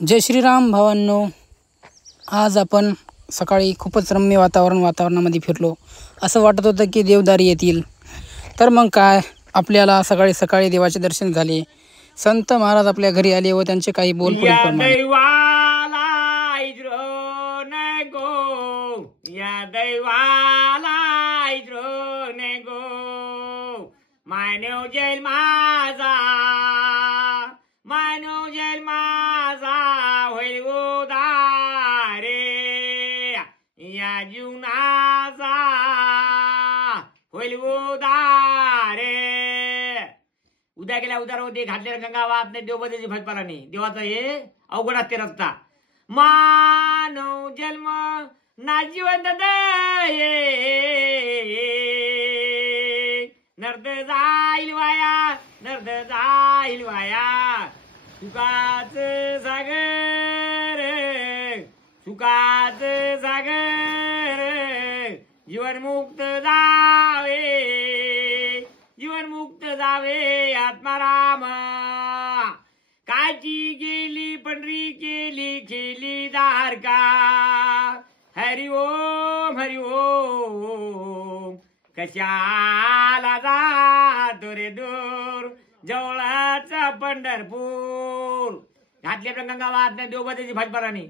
जय श्रीराम भावांनो, आज आपण सकाळी खूपच रम्य वातावरणामध्ये फिरलो. असं वाटत होतं की देवदारी येतील. तर मग काय, आपल्याला सकाळी सकाळी देवाचे दर्शन झाले. संत महाराज आपल्या घरी आले व त्यांचे काही बोल पुढीलप्रमाणे. या दैवाला इद्रोने गो मानव जैल माझा, मानव जैल माझा होईल उदारे या जीवनाचा होईल उदारे. उद्या गेल्या उदार होते घातले गंगावात नाही देवबद्याची भजपालाने देवाचा हे अवघड असते रस्ता. मानव जन्म ना जिवंत दये नर्द जाईल वाया, नर्द जाईल वाया. सुखाच सागर, सुखाच सागर जीवन मुक्त जावे, जीवन मुक्त जावे आत्माराम. काची गेली पंढरी केली केली दारका. हरि ओम हरि ओम. कशाला जातो रे दूर जवळचा पंढरपूर. घातले गंगावात नाही देवबद्याची भाजपाराने.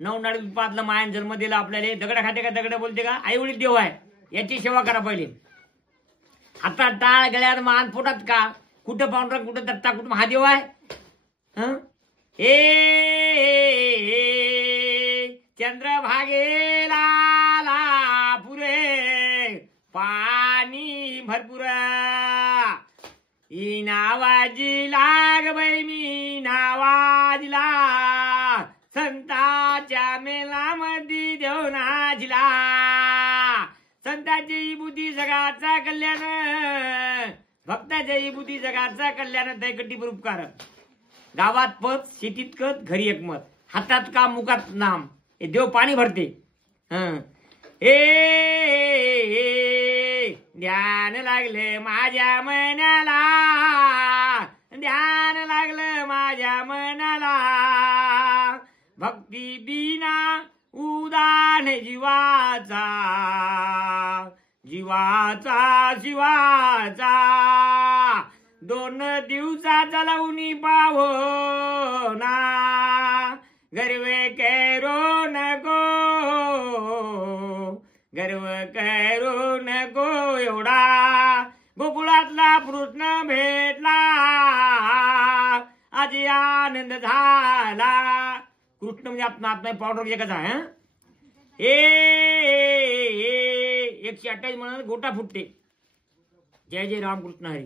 नवनाडी पातलं मायन जन्म दिला आपल्याला. दगड खाते का दगड बोलते का? आई वडील देव आहे, याची सेवा करा पहिले. हातात टाळ, गळ्यात मान, पोटात का? कुठं पांढरा, कुठं दत्ता, कुठं महादेव आहे. चंद्रभागेला पुरे पाणी भरपूर. ही नावाजी लाग बाई मी नावाजीला. संताच्या मेलामध्ये देव नाजिला. संताची बुद्धी जगाचा कल्याण, भक्ताच्या बुद्धी जगाचा कल्याण. दैकटी उपकार. गावात पद, शेतीत कत, घरी एकमत. हातात काम, मुखात नाम. हे देव पाणी भरते. ध्यान लागलं माझ्या मनाला, ध्यान लागलं माझ्या मनाला. भक्ती बिना उदान जीवाचा, जीवाचा जीवाचा. 2 दिवसाचा लावणी पावना. गर्व करो नको, गर्व करो नको एवढा. गोकुळातला कृष्ण भेटला, आज आनंद झाला. कृष्ण म्हणजे आत्मा पावडर एकच आहे. 128 म्हणून गोटा फुटते. जय जय रामकृष्ण हरी.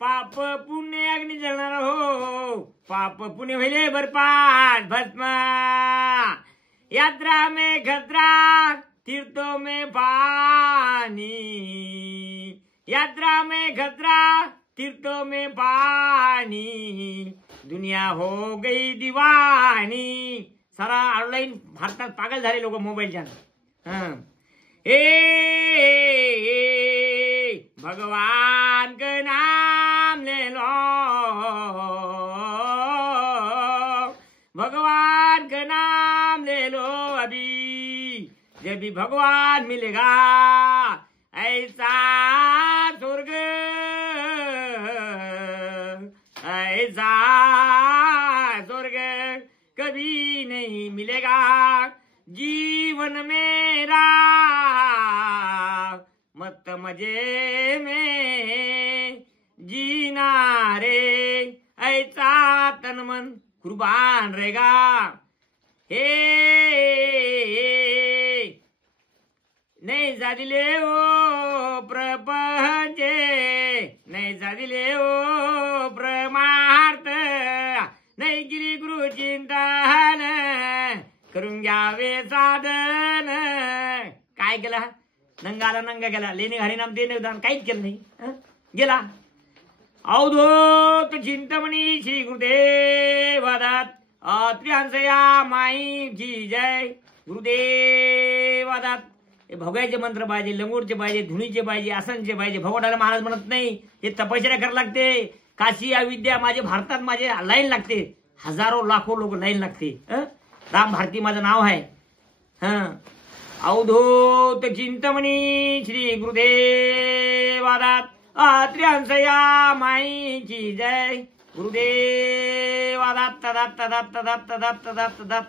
पाप पुण्य अग्नि जळणार हो. पाप पुण्य व्हायले बरपाट भस्म. यात्रा में खतरा, तीर्थों में पानी. यात्रा में खतरा, तीर्थों में पानी. दुनिया हो गई दीवानी. सारा ऑनलाईन भारतात पागल झाले लोक मोबाईलच्या. भगवान का नाम ले लो, भगवान का नाम ले लो अभी. जब भी भगवान मिलेगा ऐसा स्वर्ग, ऐसा स्वर्ग कभी नहीं मिलेगा. जीवन मेरा मत मजे में जीना रे. ऐसा तन मन कुर्बान रहेगा. नहीं जादिले ओ प्रपंचे, नहीं जादिले ओ प्रमार्थ. नाही गिरी गुरु चिंतन करून घ्यावे साधन. काय केला? नंगाला नंगा गेला. लेणे घरी नाम देणे दान काहीच केलं नाही. गेला. अवधूत चिंतमणी श्री गुरुदेव दत्त. त्रिहंसया माईची जय. गुरुदेव दत्त. भोगायचे मंत्र पाहिजे, लंगूरचे पाहिजे, धुणीचे पाहिजे, आसनचे पाहिजे. भगवंताला महाराज म्हणत नाही, हे तपश्चर्या करायला लागते. काशी अविद्या माझे भारतात माझे लाईन लागते, हजारो लाखो लोक लाईन लागते. राम भारती माझं नाव आहे. अवधूत चिंतमणी श्री गुरुदेवादात त्र्यांसया माईची जय. गुरुदेवादात तदात तदात तदात तदात तदात तदात.